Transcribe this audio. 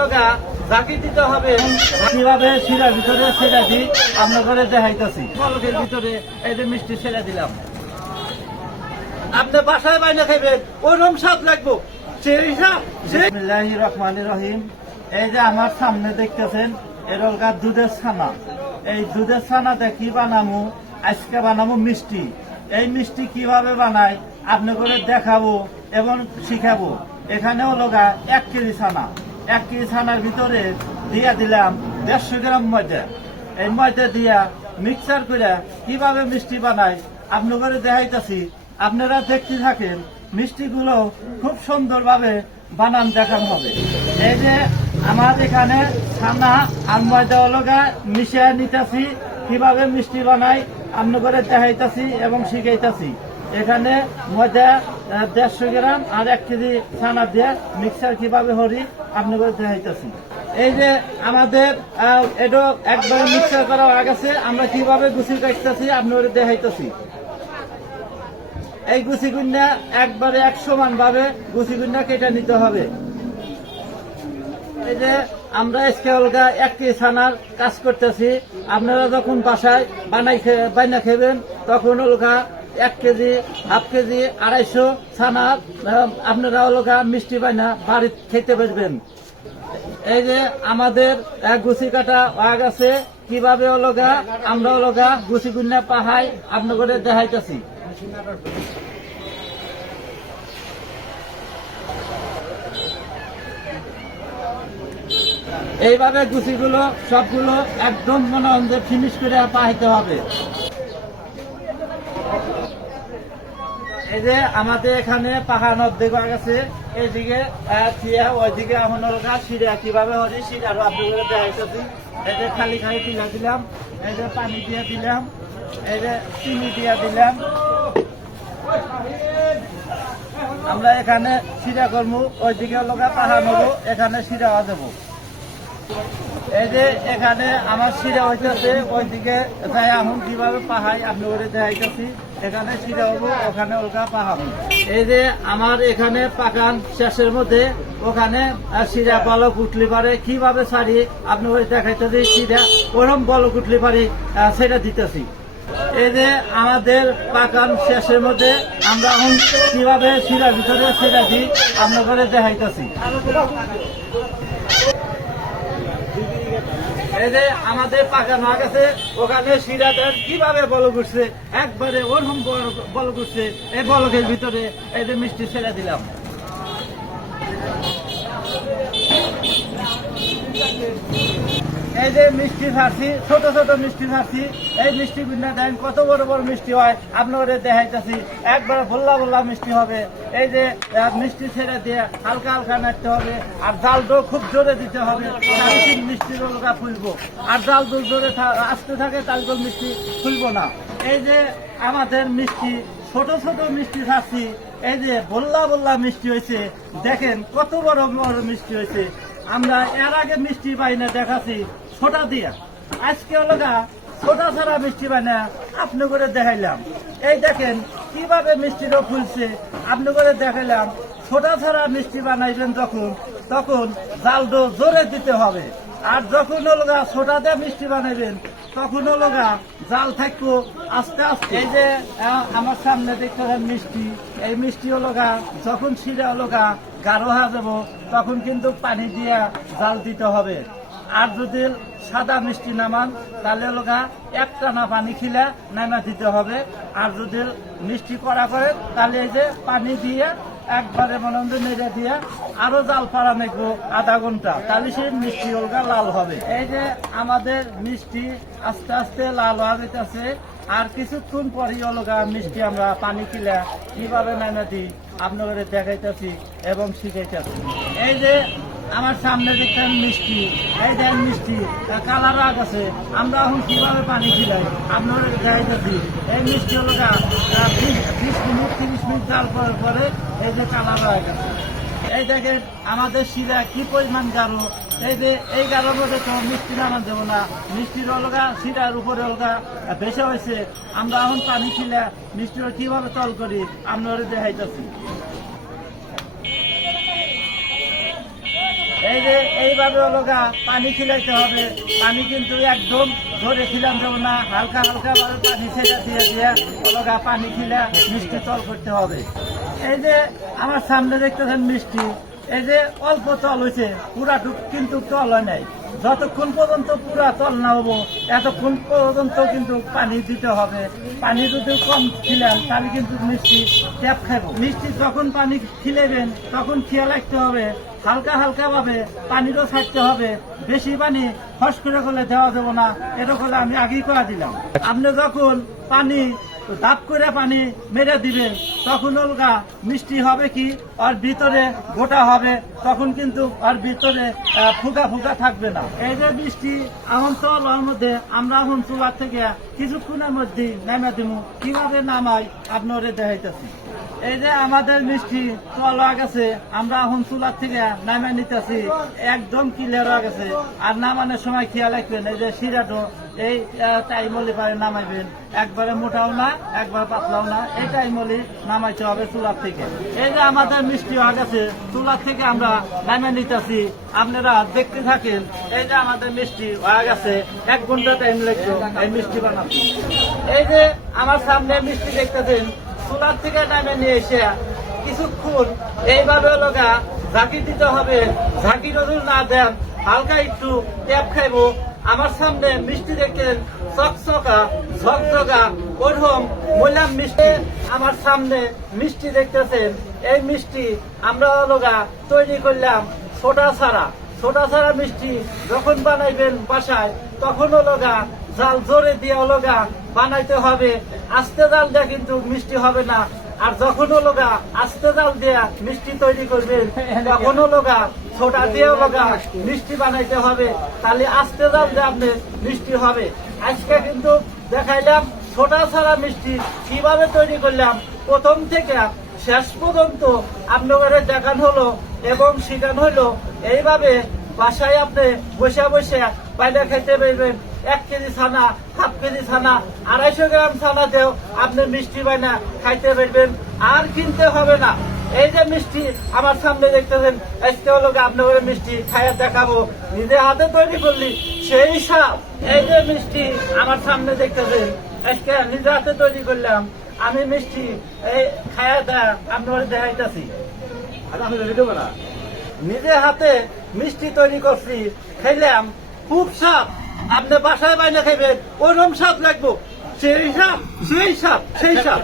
লগা ঝাঁকি দিতে হবে কিভাবে শিরার ভিতরে ছেড়ে দিই আপনার ঘরে দেখাইতেছি। পলকের ভিতরে এই যে মিষ্টি ছেড়ে দিলাম, আপনি বাসায় বাইরে খাইবেন ওরকম স্বাদ লাগবো। বিসমিল্লাহির রহমানির রহিম। এই যে আমার সামনে দেখতেছেন এরকম দুধের ছানা। এই দুধের ছানাতে কি বানামু, আজকে বানাবো মিষ্টি। এই মিষ্টি কিভাবে বানাই আপনি করে দেখাবো এবং শিখাবো। এখানে হলো 1 কেজি ছানা। 1 কেজি ছানার ভিতরে দিয়া দিলাম 150 গ্রাম ময়দা। এই ময়দা দিয়া মিক্সার করে কিভাবে মিষ্টি বানাই আপনি করে দেখাইতেছি। আপনারা দেখতে থাকেন, মিষ্টিগুলো খুব সুন্দরভাবে বানান দেখানো হবে। এই যে আমার এখানে ছানা আর ময়দা মিশিয়ে নিতেছি, কিভাবে মিষ্টি বানাই আপনি করে দেখাইতেছি এবং শিখাইতেছি। এখানে ময়দা 150 গ্রাম আর 1 কেজি ছানা দিয়ে মিক্সার কিভাবে হরি আপনি করে দেখাইতেছি। এই যে আমাদের এটা একবারে মিক্সার করা হয়ে গেছে, আমরা কিভাবে গুছি কাটতেছি আপনি করে দেখাইতেছি। এই গুছি গুন্না একবারে 1 সমান ভাবে গুছি গুন্না কেটে নিতে হবে। এই যে আমরা আজকে 1 কেজি ছানার কাজ করতেছি। আপনারা যখন বাসায় বানাই খাবেন তখন 1 কেজি, হাফ কেজি, 250 ছানার আপনারা মিষ্টি বানা বাড়িতে খেতে পারবেন। এই যে আমাদের গুছি কাটা হয়ে গেছে, কিভাবে আমরা গুছি গুন্না পাহাই আপনি করে দেখাইতেছি। এইভাবে গুছিগুলো সবগুলো একদম মনে হয় ফিনিশ করে পাহাইতে হবে। এই যে আমাদের এখানে পাহাড় অর্ধেক হয়ে গেছে, এইদিকে ওইদিকে এখন সিরা কিভাবে হচ্ছে সিরা আপনাদের দেখাইতেছি। এই যে খালি তুলে দিলাম, এই যে পানি দিয়ে দিলাম, এই যে চিনি দিয়ে দিলাম। আমরা এখানে সিরা করবো, ওইদিকে পাহাড় নেবো, এখানে সিরা দেবো। এই যে এখানে আমার শিরা হইতেছে, ওইদিকে যাই এখন কিভাবে পাহাই আপনি ওরে দেখাইতেছি। এখানে শিরা হবো, ওখানে পাহাবো। এই যে আমার এখানে পাকান শেষের মধ্যে ওখানে শিরা বলক উঠলি পারে কিভাবে সারি আপনি ওরে দেখাইতেছি। শিরা ওরম বলক উঠলি পারে সেটা দিতেছি। এই যে আমাদের পাকান শেষের মধ্যে আমরা এখন কিভাবে শিরার ভিতরে সেটা দিই আপনার করে দেখাইতেছি। এই যে আমাদের পাকানো হয়ে গেছে, ওখানে শিরাটা কিভাবে বলক উঠছে, একবারে ওরকম বলক উঠছে। এই বলকের ভিতরে এই যে মিষ্টি ছেড়ে দিলাম। এই যে মিষ্টি ছাড়ছি, ছোট ছোট মিষ্টি ছাড়ছি। এই মিষ্টি গুন্না দেন কত বড় বড় মিষ্টি হয় আপনাদের দেখাইতেছি। একবার বললা মিষ্টি হবে। এই যে মিষ্টি ছেড়ে দিয়ে হালকা হালকা নাড়তে হবে, আর জালটা খুব জোরে দিতে হবে, মিষ্টির ফুলবো। আর জাল জোরে আসতে থাকে তারপর মিষ্টি ফুলবো না। এই যে আমাদের মিষ্টি ছোট ছোট মিষ্টি ছাড়ছি, এই যে বললা মিষ্টি হয়েছে, দেখেন কত বড় বড় মিষ্টি হয়েছে। আমরা এর আগে মিষ্টি পাইনা দেখাচ্ছি ছোটা দিয়া, আজকে ছোটা ছাড়া মিষ্টি বানা আপনি করে দেখাইলাম। এই দেখেন কিভাবে মিষ্টিটা ফুলছে আপনি করে দেখাইলাম। ছোটা ছাড়া মিষ্টি বানাইবেন তখন জালটা জোরে দিতে হবে। আর যখন ছোটা দিয়ে মিষ্টি বানাইবেন তখন জাল থাকবো আস্তে আস্তে। এই যে আমার সামনে দেখতে মিষ্টি, এই মিষ্টি যখন শিরা গাঢ় হয়ে যাবো তখন কিন্তু পানি দিয়ে জাল দিতে হবে। আর যদি সাদা মিষ্টি নামান তাহলে একটানা পানি খিলে নামা দিতে হবে। আর যদি মিষ্টি করা করে তাহলে এই যে পানি দিয়ে একবারে মনন্দ নেড়ে দিয়ে আরো জাল পাড়া নেবো আধা ঘন্টা, তাহলে সেই মিষ্টি লাল হবে। এই যে আমাদের মিষ্টি আস্তে আস্তে লাল হয়ে যেতেছে। আর কিছুক্ষণ পরই মিষ্টি আমরা পানি খিলে কিভাবে নামা দিই আপনাদের দেখাইতেছি এবং শিখাইতেছি। এই যে আমার সামনে দেখতেন মিষ্টি, এই দেন মিষ্টি কালার আছে। আমরা এখন কিভাবে পানি খিলাই আপনাদের দেখাইতেছি। এই মিষ্টি 20 মিনিট 30 মিনিট জাল করার পরে এই যে কালার হয়ে গেছে। এই দেখেন আমাদের শিরা কি পরিমাণ গাঢ়। এই যে এই গাঢ়ের মধ্যে তো মিষ্টি নামান দেবো না, মিষ্টির শিরার উপরে বেশি হয়েছে। আমরা এখন পানি খিলে মিষ্টির কিভাবে তল করি আপনাদের দেখাইতেছি। এই যে এইভাবে হলো গা পানি খিলাইতে হবে। পানি কিন্তু একদম ধরে খিলাম দেবো না, হালকা হালকা ভাবে পানি ছেড়ে দিয়ে দিয়ে হলো গা পানি খিলা মিষ্টি তল করতে হবে। এই যে আমার সামনে দেখতেছেন মিষ্টি, এই যে অল্প তল হয়েছে, পুরাটুক কিন্তু তল হয় নাই। যতক্ষণ পর্যন্ত পুরা তল না হবো এতক্ষণ পর্যন্ত কিন্তু পানি দিতে হবে। পানি যদি কম খিলেন তাহলে কিন্তু মিষ্টি ট্যাপ খাইব। মিষ্টি যখন পানি খিলেবেন তখন খেয়াল রাখতে হবে হালকা হালকা ভাবে পানিরও ছাড়তে হবে। বেশি পানি ফস করে করলে দেওয়া যাবে না, এটা করলে আমি আগেই করে দিলাম। আপনি যখন পানি দাপ করে পানি মেরে দিবেন তখন অলগা মিষ্টি হবে কি আর ভিতরে গোটা হবে, তখন কিন্তু আর ভিতরে ফুকা ফুকা থাকবে না। এই যে মিষ্টি এখন তলার মধ্যে আমরা এখন চুলার থেকে কিছুক্ষণের মধ্যে নামা দিব। কিভাবে নামাই আপনারা দেখাইতেছি। এই যে আমাদের মিষ্টি তল হয়ে গেছে, আমরা এখন চুলার থেকে নামা নিতেছি, একদম ক্লিয়ার হয়ে গেছে। আর নামানোর সময় খেয়াল রাখবেন এই যে শিরাটো এই টাইমলি পারে নামাইবেন, একবারে মোটাও না একবার পাতলাও না, এই টাইমলি নামাইতে হবে চুলার থেকে। এই যে আমাদের মিষ্টি হয়ে গেছে, চুলার থেকে আমরা নামে নিতেছি, আপনারা দেখতে থাকেন। এই যে আমাদের মিষ্টি হয়ে গেছে, 1 ঘন্টা টাইম লাগবে এই মিষ্টি বানাতে। এই যে আমার সামনে মিষ্টি দেখতেছেন, চুলার থেকে নামে নিয়ে এসে কিছুক্ষণ এইভাবে লগা ঝাঁকি দিতে হবে। ঝাঁকি যদি না দেন হালকা একটু ট্যাপ খাইবো। আমার সামনে মিষ্টি দেখেন চকচকা ঝকঝকা ওরকম মইলাম মিষ্টি। আমার সামনে মিষ্টি দেখতেছেন, এই মিষ্টি আমরা লগা তৈরি করলাম ছোটা ছাড়া মিষ্টি। যখন বানাইবেন বাসায় তখন লগা জাল জোরে দিয়ে লগা বানাইতে হবে। আস্তে জাল দিয়ে কিন্তু মিষ্টি হবে না। আর যখন লগা আস্তে জাল দিয়ে মিষ্টি তৈরি করবেন তখন লগা ছোটা দিয়ে লগা মিষ্টি বানাইতে হবে, তাহলে আস্তে জাল দিয়ে আপনি মিষ্টি হবে। আজকে কিন্তু দেখাইলাম ছোটা ছাড়া মিষ্টি কিভাবে তৈরি করলাম, প্রথম থেকে শেষ পর্যন্ত আপনাদের দেখানো হলো এবং শেখানো হলো। এইভাবে বাসায় আপনি বসে বসে বাইরে খেতে পারবেন। 1 কেজি ছানা, হাফ কেজি ছানা, 250 গ্রাম ছানা দেও আপনি মিষ্টি বানা খাইতে পারবেন, আর কিনতে হবে না। এই যে মিষ্টি আমার সামনে দেখতেছেন, আজকে হলো আপনাদের মিষ্টি খাইয়া দেখাবো, নিজে হাতে তৈরি করলি সেই সাপ। এই যে মিষ্টি আমার সামনে দেখতেছেন, আজকে নিজে হাতে তৈরি করলাম আমি মিষ্টি, এই খাইয়া আপনাদের দেখাইতেছি। নিজে হাতে মিষ্টি তৈরি করছি, খাইলাম খুব সাপ। আপনি বাসায় বাইনা খাইবেন ওরকম সাপ লাগবো, সেই সাপ।